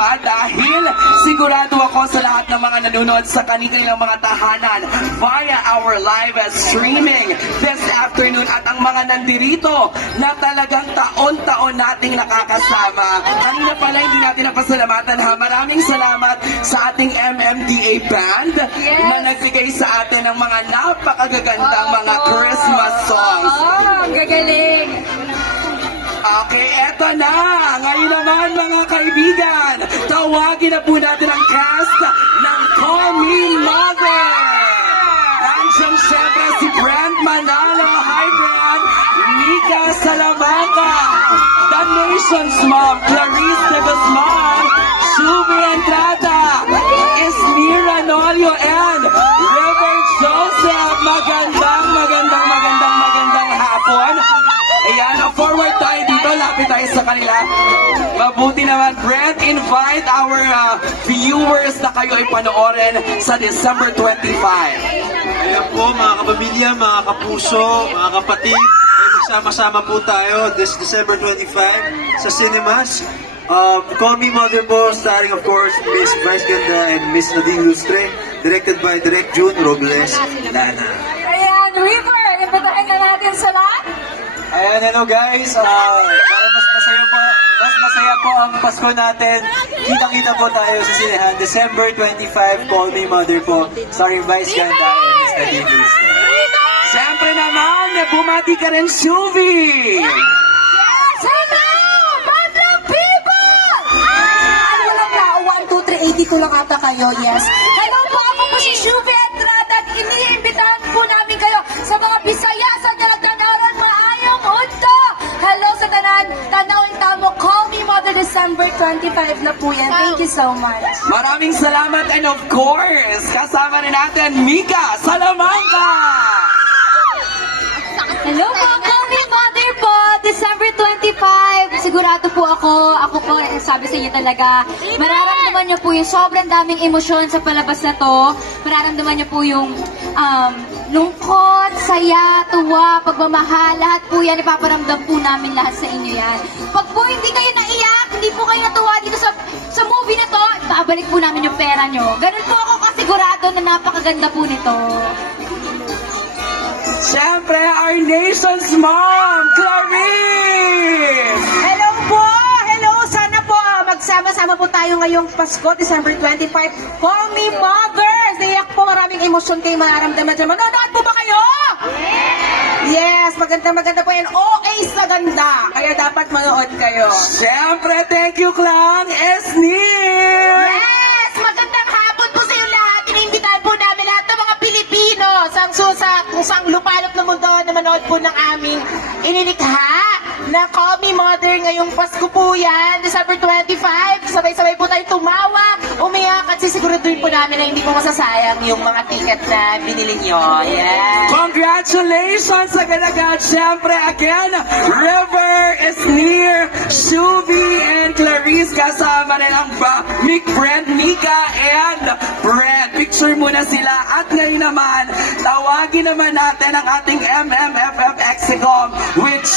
pa dahil sigurado ako sa lahat ng mga nanonood sa kanilang mga tahanan via our live streaming this afternoon at ang mga nandirito na talagang taon-taon nating nakakasama. Kanina pala hindi natin napasalamatan ha. Maraming salamat sa ating MMDA band na nagbigay sa atin ng mga napakagagandang mga Christmas songs. Ang gagaling. Okay, eto na! Ngayon naman mga kaibigan, tawagin na po natin ang cast ng Call Me Mother! Nandiyan siyempre si Brent Manalo. Hi Brent! Mika Salamanca! The Nation's Mom, Clarice de Guzman, Shubi Entrada, Ismira Nolio, and River Joseph. Magandang hapon. Ayan, forward tayo dito, lapit tayo sa kanila. Mabuti naman, Brent, invite our viewers na kayo ay panoorin sa December 25. Ayan po, mga kapamilya, mga kapuso, mga kapatid, ay magsama-sama po tayo this December 25 sa cinemas. Call Me Mother po, starring of course Miss Bryce Ganda and Miss Nadine Lustre, directed by Direk June Robles Lana. Ayan, River, imbitahin na natin sila. Ayan, hello guys, para mas masaya po ang Pasko natin. Kita-kita po tayo sa sinehan, December 25, Call Me Mother po, starring Vice Ganda and Miss Nadine Lustre. Siyempre naman, bumati ka rin, Shuvi! Sana! Madlang people! Ano lang na, 1, 2, 3, 82 lang ata kayo, yes. Hello po, ako po si Shubi Entrada at iniimbitahan po namin kayo sa mga Bisaya sa Nagtanaran Maayong Unto. Hello sa tanan, tanawin tamo, Call Me Mother December 25 na po yan. Thank you so much. Maraming salamat and of course, kasama rin natin Mika Salamanca! Hello po, Call Me Mother po, December 25. Sigurado po ako po, sabi sa inyo talaga, mararamdaman niyo po yung sobrang daming emosyon sa palabas na to. Mararamdaman niyo po yung lungkot, saya, tuwa, pagmamahal, lahat po yan, ipaparamdam po namin lahat sa inyo yan. Pag po hindi kayo naiyak, hindi po kayo natuwa dito sa movie na to, babalik po namin yung pera nyo. Ganun po ako kasigurado na napakaganda po nito. Siyempre, our nation's mom, Clarice! Hello po! Hello! Sana po magsama-sama po tayo ngayong Pasko, December 25. Call Me Mothers! Naiyak po, maraming emosyon kayo mararamdaman dyan. Manonood po ba kayo? Yes! Maganda po yan. OA sa ganda! Kaya dapat manood kayo. Siyempre, thank you, Clang Esnil! Yes! Magandang hapon po sa iyo lahat. Iniimbitahan po namin lahat ng mga Pilipino sa lupalop na mundo na manood po ng aming inilikha na Call Me Mother ngayong Pasko po yan, December 25. Sabay-sabay po tayo tumawa, umiyak at sisiguraduhin po namin na hindi po masasayang yung mga ticket na binili nyo. Yeah. Congratulations agad-agad! Siyempre, again, River is near, Shuvi and Clarice kasama rin ang Mick, Brent, Mika, and Brent. Picture muna sila at ngayon naman, tawagin naman natin ang ating MMFF Execom which